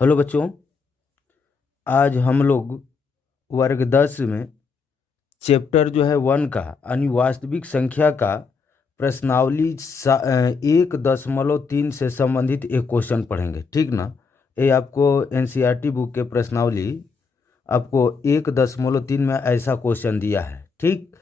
Hello बच्चों, आज हम लोग वर्ग 10 में चैप्टर जो है 1 का यानी वास्तविक संख्या का प्रश्नावली 1.3 से संबंधित एक क्वेश्चन पढ़ेंगे। ठीक ना। ये आपको एनसीईआरटी बुक के प्रश्नावली आपको 1.3 में ऐसा क्वेश्चन दिया है। ठीक,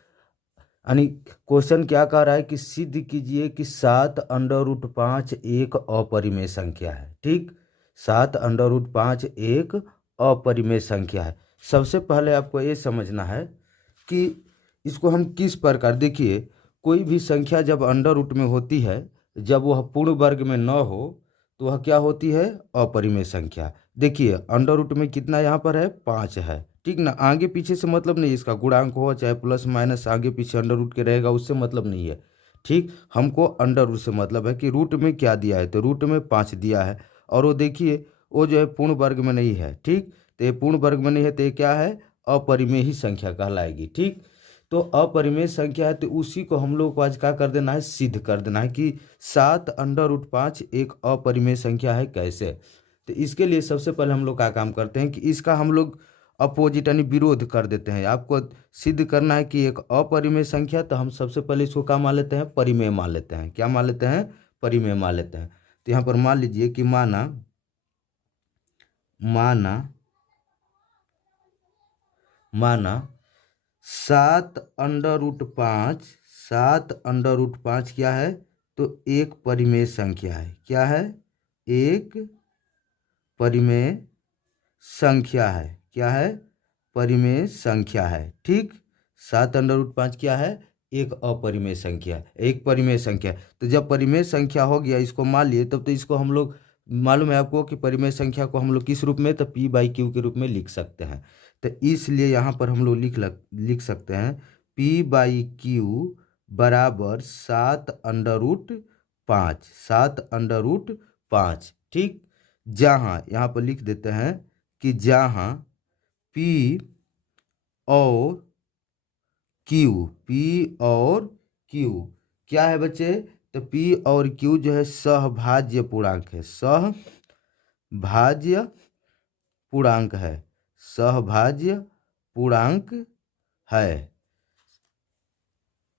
यानी क्वेश्चन क्या कह रहा है कि सिद्ध कीजिए कि 7√5 एक अपरिमेय संख्या है। ठीक, 7√5 एक अपरिमेय संख्या है। सबसे पहले आपको ये समझना है कि इसको हम किस प्रकार, देखिए कोई भी संख्या जब अंडर रूट में होती है, जब वह पूर्ण वर्ग में न हो तो वह क्या होती है, अपरिमेय संख्या। देखिए अंडर रूट में कितना यहाँ पर है, 5 है। ठीक ना, आगे पीछे से मतलब नहीं, इसका गुणांक हो चाहे प्लस माइनस आगे पीछे अंडर रूट के रहेगा उससे मतलब नहीं है। ठीक, हमको अंडर रूट से मतलब है कि रूट में क्या दिया है, तो रूट में 5 दिया है। और वो देखिए वो जो है पूर्ण वर्ग में नहीं है। ठीक, तो ये पूर्ण वर्ग में नहीं है तो ये क्या है, अपरिमेय ही संख्या कहलाएगी। ठीक, तो अपरिमेय संख्या है तो उसी को हम लोग को आज क्या कर देना है, सिद्ध कर देना है कि 7√5 एक अपरिमेय संख्या है। कैसे, तो इसके लिए सबसे पहले हम लोग क्या काम करते हैं कि इसका हम लोग अपोजिट यानी विरोध कर देते हैं। आपको सिद्ध करना है कि एक अपरिमेय संख्या, तो हम सबसे पहले इसको क्या मान लेते हैं, परिमेय मान लेते हैं। क्या मान लेते हैं, परिमेय मान लेते हैं। तो यहाँ पर मान लीजिए कि माना माना माना 7√5 7√5 क्या है, तो एक परिमेय संख्या है। क्या है, एक परिमेय संख्या है। क्या है, परिमेय संख्या है। ठीक, 7√5 क्या है, एक अपरिमेय संख्या, एक परिमेय संख्या। तो जब परिमेय संख्या हो गया, इसको मान लिए, तब तो इसको हम लोग, मालूम है आपको कि परिमेय संख्या को हम लोग किस रूप में, तो p/q के रूप में लिख सकते हैं। तो इसलिए यहाँ पर हम लोग लिख सकते हैं p/q बराबर 7√5, 7√5। ठीक, जहाँ यहाँ पर लिख देते हैं कि जहाँ P और Q क्या है बच्चे, तो P और Q जो है सहभाज्य पूर्णांक है। सहभाज्य पूर्णांक है, सहभाज्य पूर्णांक है।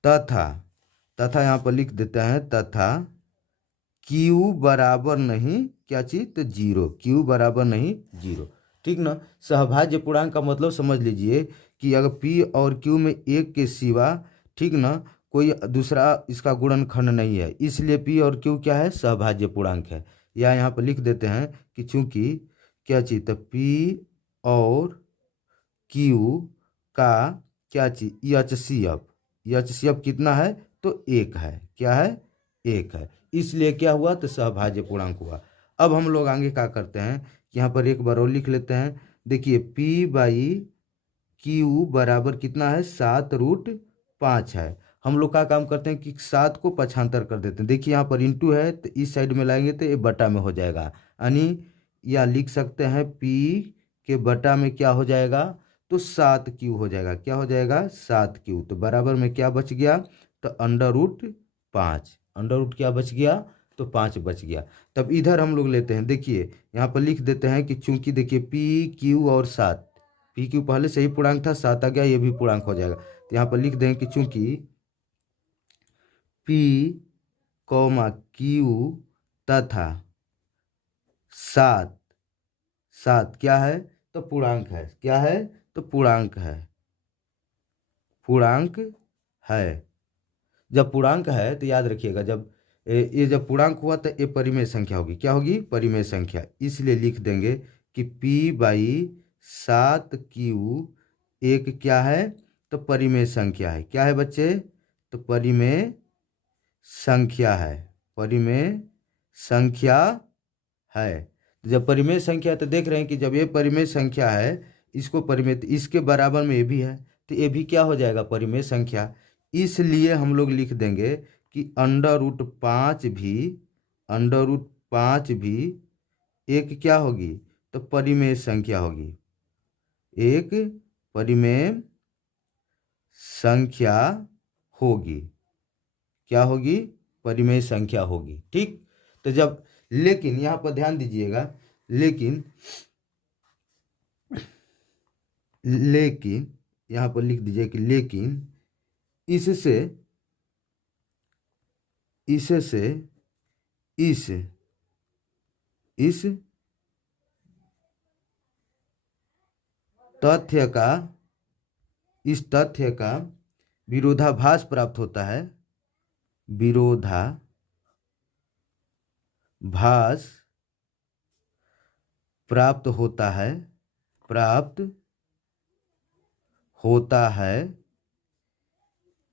तथा यहाँ पर लिख देते हैं तथा Q बराबर नहीं क्या चीज, तो 0, Q बराबर नहीं 0। ठीक ना, सहभाज्य पूर्णांक का मतलब समझ लीजिए कि अगर P और Q में एक के सिवा, ठीक ना, कोई दूसरा इसका गुणनखंड नहीं है, इसलिए P और Q क्या है, सहभाज्य पूर्णांक है। या यहाँ पर लिख देते हैं कि चूंकि क्या चीज, तो P और Q का क्या चीज, एचसीएफ कितना है, तो 1 है। क्या है, 1 है, इसलिए क्या हुआ, तो सहभाज्य पूर्णांक हुआ। अब हम लोग आगे क्या करते हैं, यहाँ पर एक बार और लिख लेते हैं। देखिए p/q बराबर कितना है, 7√5 है। हम लोग का काम करते हैं कि 7 को पक्षांतर कर देते हैं। देखिए यहाँ पर इंटू है तो इस साइड में लाएंगे तो ये बटा में हो जाएगा, यानी या लिख सकते हैं p के बटा में क्या हो जाएगा, तो 7q हो जाएगा। क्या हो जाएगा, 7q। तो बराबर में क्या बच गया, तो अंडर रूट 5, अंडर रूट क्या बच गया, तो 5 बच गया। तब इधर हम लोग लेते हैं, देखिए यहाँ पर लिख देते हैं कि चूंकि देखिए p q और 7, p q पहले से ही पूर्णांक था, 7 आ गया, ये भी पूर्णांक हो जाएगा। तो यहाँ पर लिख देंगे कि चूंकि p, q तथा 7 7 क्या है, तो पूर्णांक है। क्या है, तो पूर्णांक है, पूर्णांक है। जब पूर्णांक है तो याद रखिएगा, जब ये जब पूर्णांक हुआ तो ये परिमेय संख्या होगी। क्या होगी, परिमेय संख्या। इसलिए लिख देंगे कि p/7q एक क्या है, तो परिमेय संख्या है। क्या है बच्चे, तो परिमेय संख्या है, परिमेय संख्या है। जब परिमेय संख्या है तो देख रहे हैं कि जब ये परिमेय संख्या है, इसको परिमेय, तो इसके बराबर में ये भी है, तो ये भी क्या हो जाएगा, परिमेय संख्या। इसलिए हम लोग लिख देंगे कि अंडर रूट 5 भी एक क्या होगी, तो परिमेय संख्या होगी, एक परिमेय संख्या होगी। क्या होगी, परिमेय संख्या होगी। ठीक, तो जब, लेकिन यहाँ पर ध्यान दीजिएगा, लेकिन लेकिन यहाँ पर लिख दीजिए कि लेकिन इससे इससे इस तथ्य का इस तथ्य का विरोधाभास प्राप्त होता है, विरोधाभास प्राप्त होता है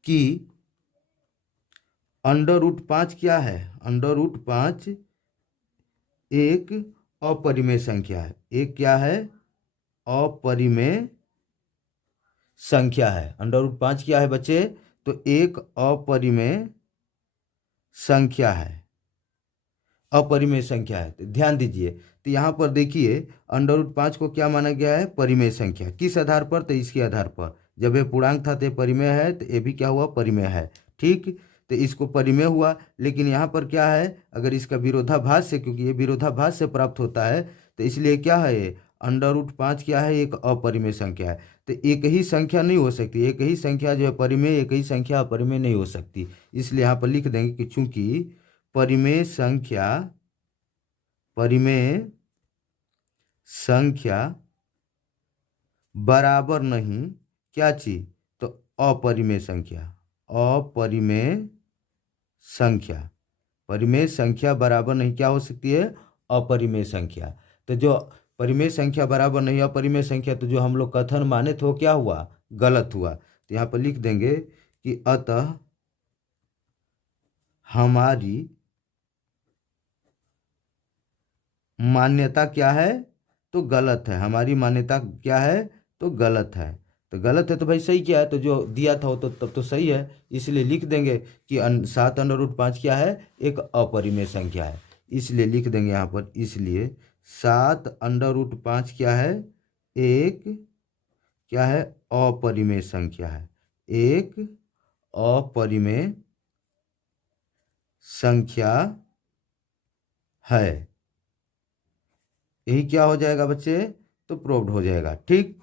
कि √5 क्या है? √5 एक अपरिमेय संख्या है। एक क्या है? अपरिमेय संख्या है। √5 क्या है बच्चे? तो एक अपरिमेय संख्या है, अपरिमेय संख्या है। तो ध्यान दीजिए, तो यहाँ पर देखिए √5 को क्या माना गया है? परिमेय संख्या। किस आधार पर? तो इसके आधार पर, जब ये पूर्णांक था तो ये परिमेय है, तो ये भी क्या हुआ? परिमेय है। ठीक, तो इसको परिमेय हुआ। लेकिन यहाँ पर क्या है? अगर इसका विरोधाभास से, क्योंकि ये विरोधाभास से प्राप्त होता है, तो इसलिए क्या है? ये √5 क्या है? एक अपरिमेय संख्या है। तो एक ही संख्या नहीं हो सकती, एक ही संख्या जो है परिमेय, एक ही संख्या अपरिमेय नहीं हो सकती। इसलिए यहाँ पर लिख देंगे कि चूंकि परिमेय संख्या बराबर नहीं, क्या चीज? तो अपरिमेय संख्या। परिमेय संख्या बराबर नहीं क्या हो सकती है? अपरिमेय संख्या। तो जो परिमेय संख्या बराबर नहीं अपरिमेय संख्या, तो जो हम लोग कथन माने थे वो क्या हुआ? गलत हुआ। तो यहाँ पर लिख देंगे कि अतः हमारी मान्यता क्या है? तो गलत है। हमारी मान्यता क्या है? तो गलत है। तो गलत है तो भाई सही क्या है? तो जो दिया था वो तो तब तो सही है। इसलिए लिख देंगे कि 7 √5 क्या है? एक अपरिमेय संख्या है। इसलिए लिख देंगे यहाँ पर, इसलिए 7 √5 क्या है? एक क्या है? अपरिमेय संख्या है। एक अपरिमेय संख्या है। यही क्या हो जाएगा बच्चे? तो प्रूव्ड हो जाएगा। ठीक।